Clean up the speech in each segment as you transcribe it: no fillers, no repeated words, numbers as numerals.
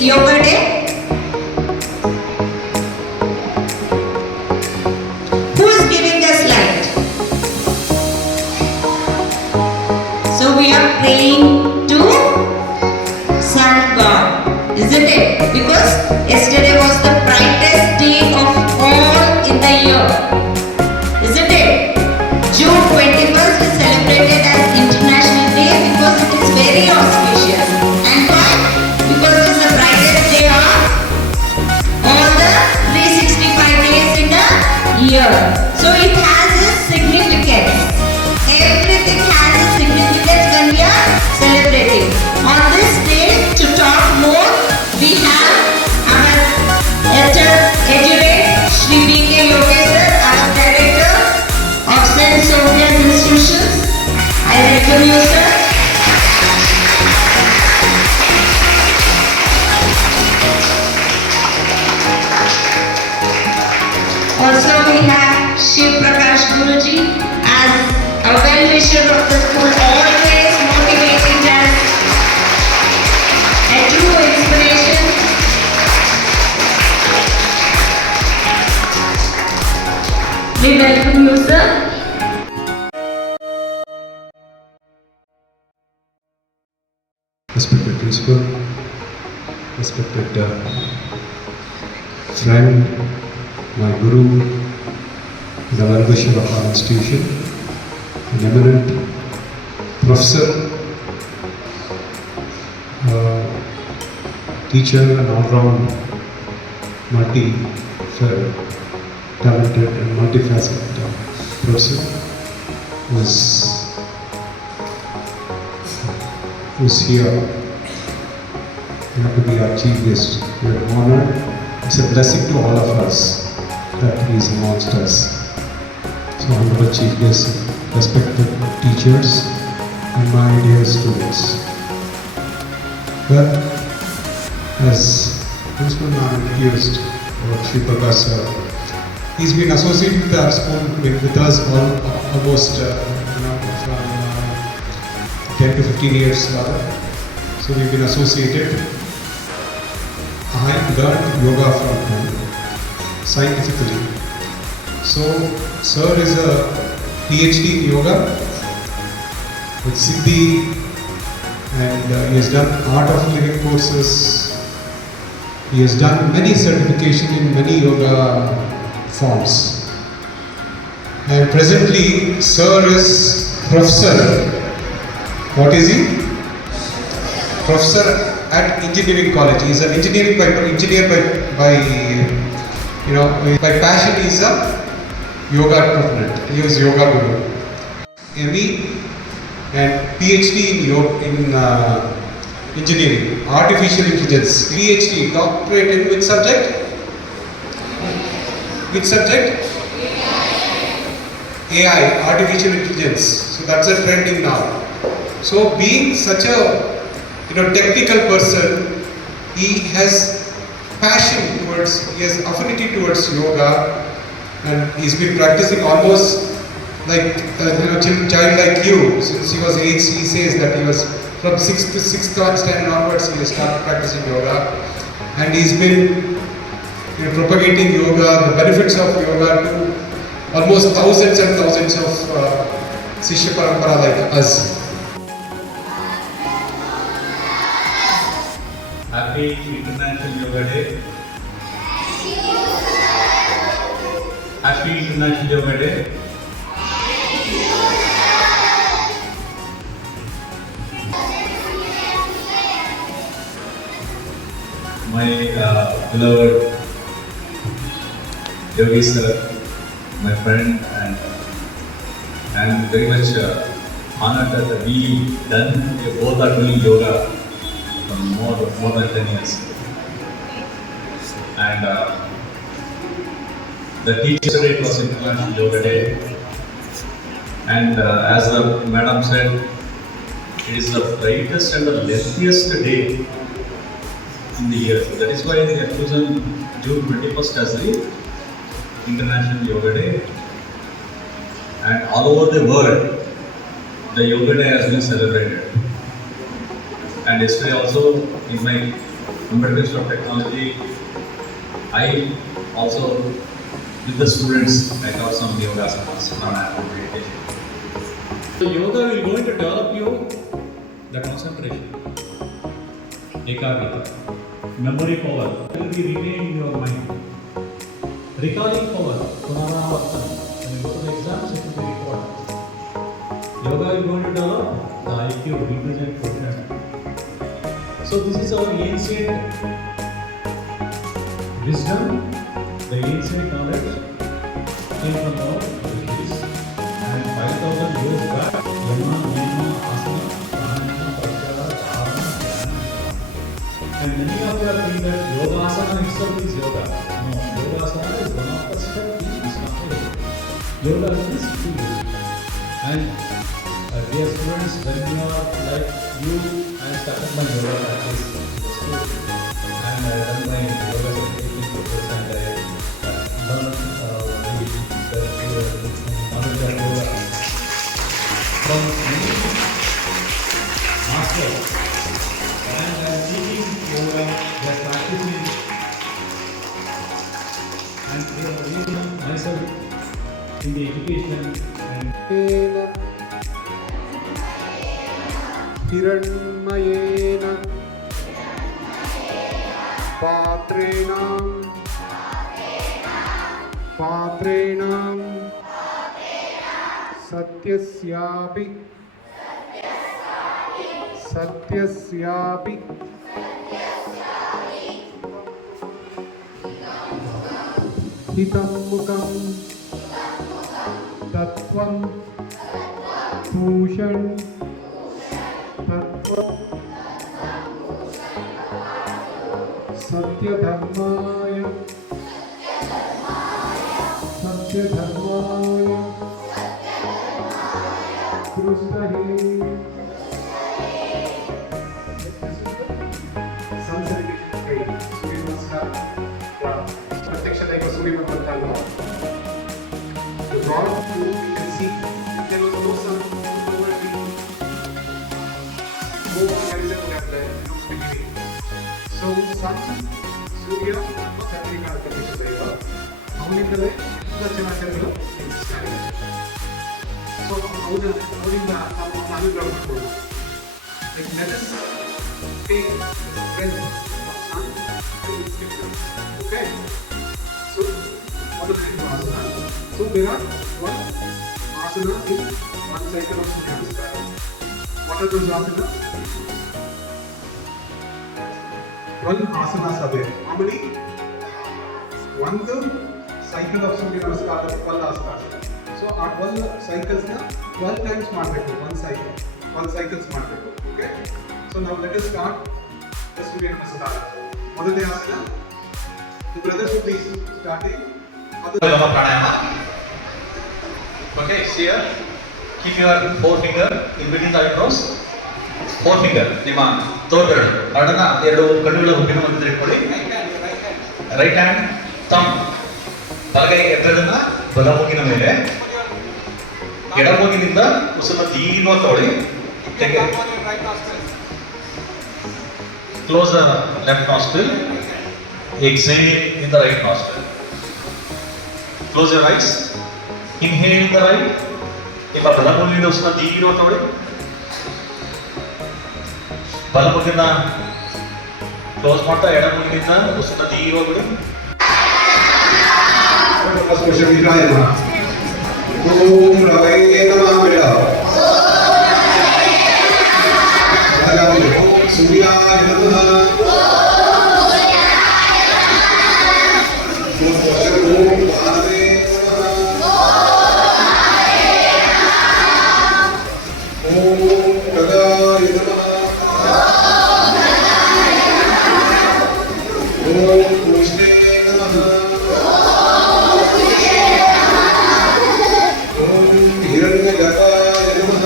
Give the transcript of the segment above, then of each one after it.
Yoga Day? Who is giving us light? So we are praying to Sun God, isn't it? Because yesterday was the brightest day of all in the year, isn't it? June 21st is celebrated as International Day because it is very auspicious. And why? Because it is the brightest day of all the 365 days in a year. So it has a significance. Everything has a significance when we are celebrating. On this day, to talk more, we have our Edurate, Shri B.K. Yogeswar, our Director of St. Sophia's Institutions. I welcome you, sir. Also, we have Shiv Prakash Guruji as a well-wisher of the school, always motivating us, a true inspiration. We welcome you, sir. Respected principal, respected friend, my guru, the well-wisher of our institution, an eminent professor, teacher, and all-round multi-talented and multifaceted person who's here to be our chief guest. We are honored. It's a blessing to all of us that he is amongst us. So, honorable chief guest, respected teachers, and my dear students. Well, as Principal Ma'am introduced about Shri Prakash sir, he's been associated with our school with us almost from 10 to 15 years rather. So we've been associated. I learned yoga from him scientifically. So sir is a PhD in yoga with Siddhi, and he has done art of living courses. He has done many certification in many yoga forms. And presently sir is professor. What is he? Professor at engineering college. He is an engineer by passion. He is a yoga proponent. He is yoga guru. ME and PhD in engineering, artificial intelligence. PhD, doctorate in which subject? Which subject? AI, artificial intelligence. So that's a trending now. So being such a technical person, he has passion towards, he has affinity towards yoga, and he's been practicing almost like child like you since he was 8. He says that he was from 6th standard onwards he has started practicing yoga, and he's been propagating yoga, the benefits of yoga to almost thousands and thousands of Shishya Parampara like us. Happy International Yoga Day. Happy International Yoga Day. My beloved Yogi sir, my friend, and I am very much honored that we both are doing yoga for more than 10 years. And the teacher today was International Yoga Day. And as the madam said, it is the brightest and the lengthiest day in the year. That is why they have chosen June 21st as the International Yoga Day. And all over the world, the Yoga Day has been celebrated. And yesterday also in my Ambedkar's of Technology, I also, with the students, I taught some yoga asanas, pranayama, meditation. So yoga will going to develop you the concentration, ekagrata, memory power will be retained in your mind. Recalling power, punaravartana. When you go to the exams, it will be important. Yoga is going to develop the IQ, intelligent quotient. So this is our ancient wisdom, the ancient knowledge came from our rishis. And 5,000 years back, Yama, Niyama, Asana, Pranayama, Pratyahara, Dharana, Dhyana. And many of you are thinking that yoga asana itself is yoga. No, yoga asana is one of the steps in yoga. Yoga is two. And dear students, when you are like you, I started my yoga practice in school. And I done my yoga certification courses and I learned the knowledge of yoga from many masters. And I am teaching yoga, they are practicing, and they are reading myself in the education and हिरण्मयेन पात्रेण सत्यस्यापि हितं मुखं तत्त्वं भूषण सत्यधर्माय कृष्णहे प्रत्यक्ष like a Surya Namaskar. The God who we can see, there was no sun, no mechanism would have beginning. So sun, Surya, Chakrika, Chakrika Deva, ಅವನಿಂದಲೇ ಚರಾಚರಗಳು exist ಆಗಿದೆ. So ಅವರಿಂದ ನಾವು ಅನುಗ್ರಹ ಮಾಡ್ಬೋದು. Like let us take the breath of sun and its difference. Okay? So what is the asana? So there are one asana in one cycle of Surya Namaskar. What are those asanas? One asanas are there. How many? One cycle of Surya Namaskar, 12 asanas. So our 12 cycles na 12 times ಮಾಡಬೇಕು. One cycles ಮಾಡಬೇಕು. Okay? So now let us start the Surya Namaskar. ಮೊದಲನೇ ಆಸನ. The brothers will be starting. Pranayama. Okay, here, keep your forefinger in between the eyebrows. Forefinger, ನಿಮ್ಮ ತೋರ್ಬೆರಳು ಎರಡನ್ನ ಎರಡು ಕಣ್ಣುಗಳ ಹುಬ್ಬಿನ ಮಧ್ಯೆ ಇಟ್ಕೊಳ್ಳಿ. ರೈಟ್ ಹ್ಯಾಂಡ್ ಥಂಬ್ ಬಲಗೈ ಎತ್ತರದನ್ನ ಬಲ ಮೂಗಿನ ಮೇಲೆ, ಎಡ ಮೂಗಿನಿಂದ ಉಸಿರನ್ನ ದೀರ್ಘವಾಗಿ ತಗೊಳ್ಳಿ. Close the left nostril. Exhale in the right nostril. Close your eyes. Inhale in the right. ಈಗ ಬಲಮೂಗಿನಿಂದ ಉಸಿರನ್ನ ದೀರ್ಘವಾಗಿ ತಗೊಳ್ಳಿ. ಬಲಮೂಗಿನ ಕ್ಲೋಸ್ ಮಾಡ್ತಾ ಎಡ ಮೂಗಿನಿಂದ ಉಸಿರನ್ನ ದೀರ್ಘವಾಗಿ ಬಿಡಿ. First question we try now. Om Ravaya Namah Veda. Om Suryaya Namah. Om Bhadave Namah. Om Gadaya Namah. Om Krishna Namah. हिरण्यगर्भाय नमः.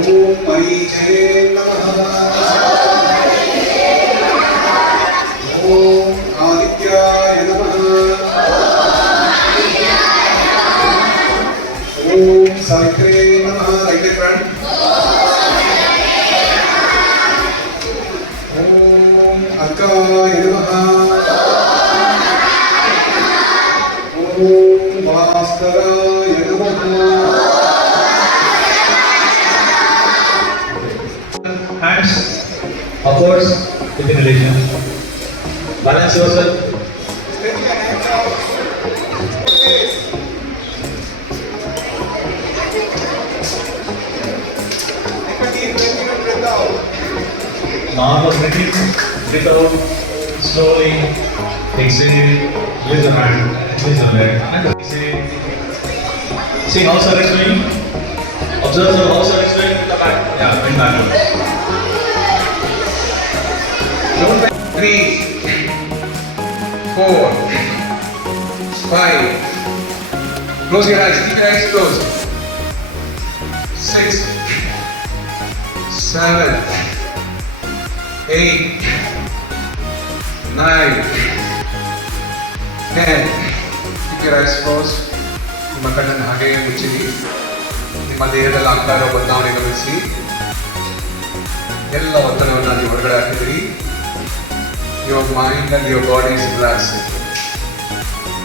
ओम मरीचये नमः. ओम आदित्याय नमः. ओम सावित्रे नमः. Right hand. Upwards with inhalation. Balance yourself. Normal breathing. Breathe out. Slowly. Exhale. Release the hand. Release the leg. And exhale. See how sir is doing. Observe sir how sir is doing. Come back. Yeah, bring backwards. 3, 4, 5. Close your eyes. Keep your eyes closed. 6, 7, 8, 9, 10. Keep your eyes closed. ನಿಮ್ಮ ಕಣ್ಣನ್ನು ಹಾಗೆ ಮುಚ್ಚಿರಿ. ನಿಮ್ಮ ದೇಹದಲ್ಲಿ ಆಗ್ತಾ ಇರೋ ಬದಲಾವಣೆ ಗಮನಿಸಿ. ಎಲ್ಲ ಒತ್ತಡವನ್ನು ನೀವು ಹೊರಗಡೆ ಹಾಕಿದಿರಿ. Your mind and your body is relaxed.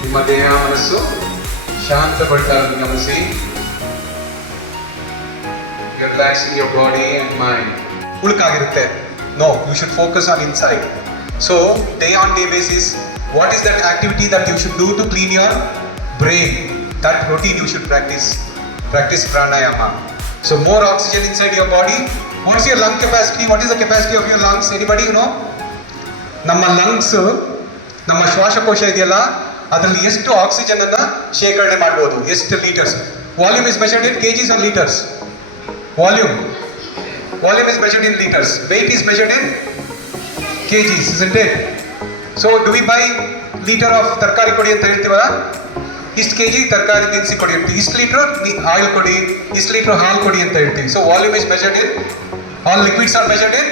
ನಿಮ್ಮ ದೇಹ ಮನಸ್ಸು ಶಾಂತಪಟ್ಟಾಗಿ ಗಮನಿಸಿ. You're relaxing your body and mind. ಉಳುಕಾಗಿರುತ್ತೆ. No, you should focus on inside. So, day on day basis, what is that activity that you should do to clean your brain? That routine you should practice. Practice pranayama. So, more oxygen inside your body. What's your lung capacity? What is the capacity of your lungs? Anybody you know? ನಮ್ಮ lungs, ನಮ್ಮ ಶ್ವಾಸಕೋಶ ಇದೆಯಲ್ಲ, ಅದರಲ್ಲಿ ಎಷ್ಟು oxygen ಅನ್ನ ಶೇಖರಣೆ ಮಾಡ್ಬೋದು, ಎಷ್ಟು litres? Volume is measured in kgs or litres. Volume is measured in litres. Weight is measured in kgs, isn't it? So do we buy litre of ತರಕಾರಿ ಕೊಡಿ ಅಂತ ಹೇಳ್ತೀವಲ್ಲ, ಇಷ್ಟು ಕೆಜಿ ತರಕಾರಿ ತಿನ್ಸಿ ಕೊಡಿ ಅಂತ, ಇಷ್ಟು ಲೀಟರ್ ಆಯಿಲ್ ಕೊಡಿ, ಇಷ್ಟು ಲೀಟರ್ ಹಾಲು ಕೊಡಿ ಅಂತ ಹೇಳ್ತೀವಿ. So volume is measured in, all liquids are measured in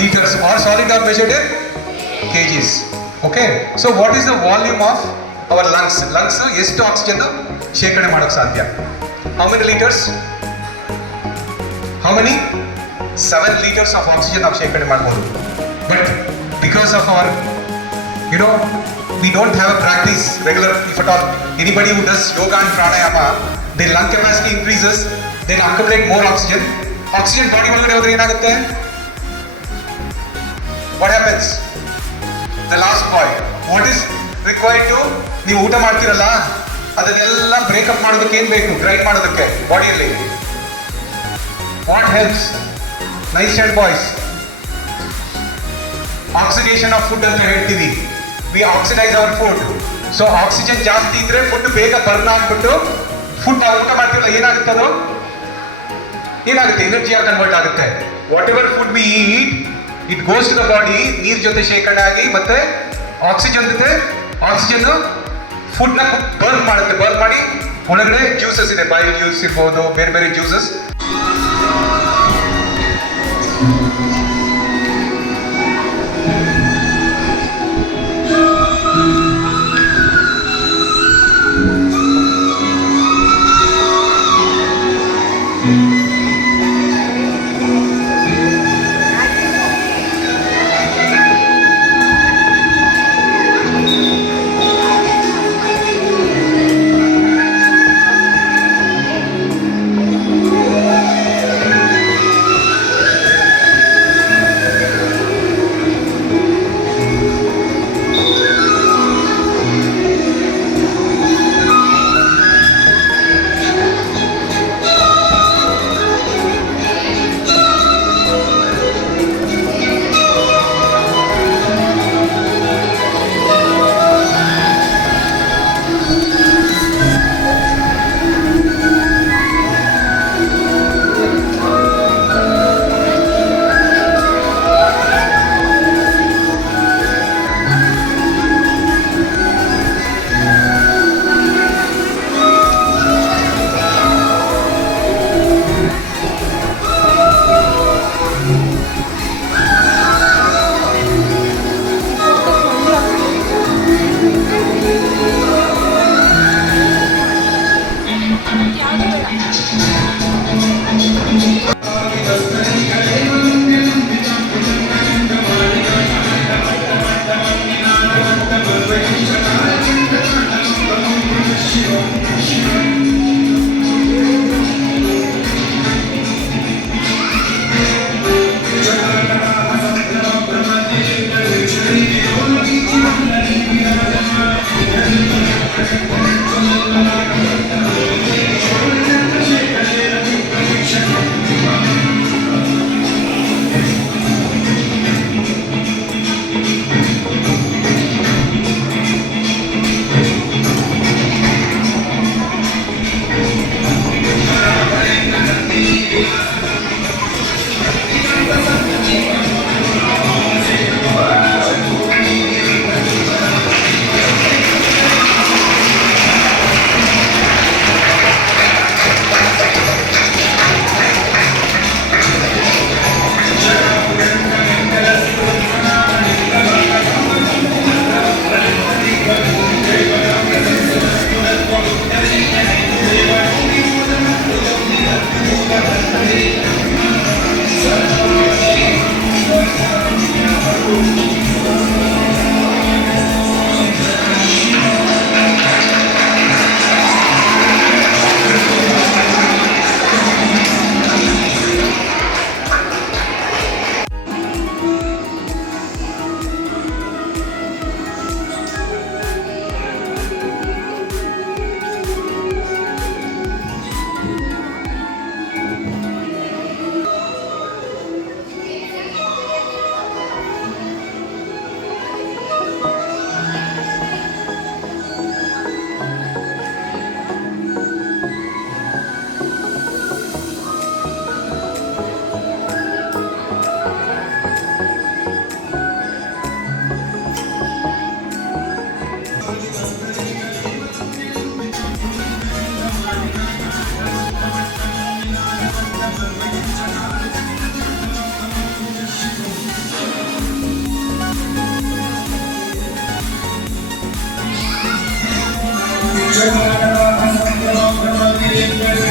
liters, or solid are measured in kgs. Okay, so what is the volume of our lungs? Lungs ಎಷ್ಟು ಆಕ್ಸಿಜನ್ ಶೇಖರಣೆ ಮಾಡೋಕೆ ಸಾಧ್ಯ? How many liters? How many? 7 liters of oxygen ನಾವು ಶೇಖರಣೆ ಮಾಡ್ಬೋದು. But because of our, we don't have a practice regular. If at all anybody who does yoga and pranayama, their lung capacity increases, then accumulate more oxygen. Oxygen body ಒಳಗಡೆ ಹೋದ್ರೆ ಏನಾಗುತ್ತೆ? What happens? The last point. What is required to, ನೀವು ಊಟ ಮಾಡ್ತೀರಲ್ಲ, ಅದನ್ನೆಲ್ಲ breakup ಮಾಡೋದಕ್ಕೆ ಏನು ಬೇಕು? ಗ್ರೈಂಡ್ ಮಾಡೋದಕ್ಕೆ ಬಾಡಿಯಲ್ಲಿ. What helps? Nice and boys. Oxidation of food ಅಂತ ಹೇಳ್ತೀವಿ. We oxidize our food. So oxygen ಜಾಸ್ತಿ ಇದ್ರೆ ಫುಡ್ ಬೇಗ ಬರ್ನ್ ಆಗ್ಬಿಟ್ಟು ಫುಡ್ ನಾವು ಊಟ ಮಾಡ್ತೀವಲ್ಲ, ಏನಾಗುತ್ತೆ ಅದು? ಏನಾಗುತ್ತೆ? ಎನರ್ಜಿಯಾಗಿ ಕನ್ವರ್ಟ್ ಆಗುತ್ತೆ. Whatever food we eat, it goes to the body, ನೀರ್ ಜೊತೆ ಶೇಖರಣೆ ಆಗಿ ಮತ್ತೆ ಆಕ್ಸಿಜನ್ ಫುಡ್ ನ ಬರ್ನ್ ಮಾಡುತ್ತೆ. ಬರ್ನ್ ಮಾಡಿ ಒಳಗಡೆ ಜ್ಯೂಸಸ್ ಇದೆ, ಬಾಯಿಲ್ ಜ್ಯೂಸ್ ಇರ್ಬೋದು, ಬೇರೆ ಬೇರೆ ಜ್ಯೂಸಸ್.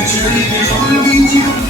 Actually,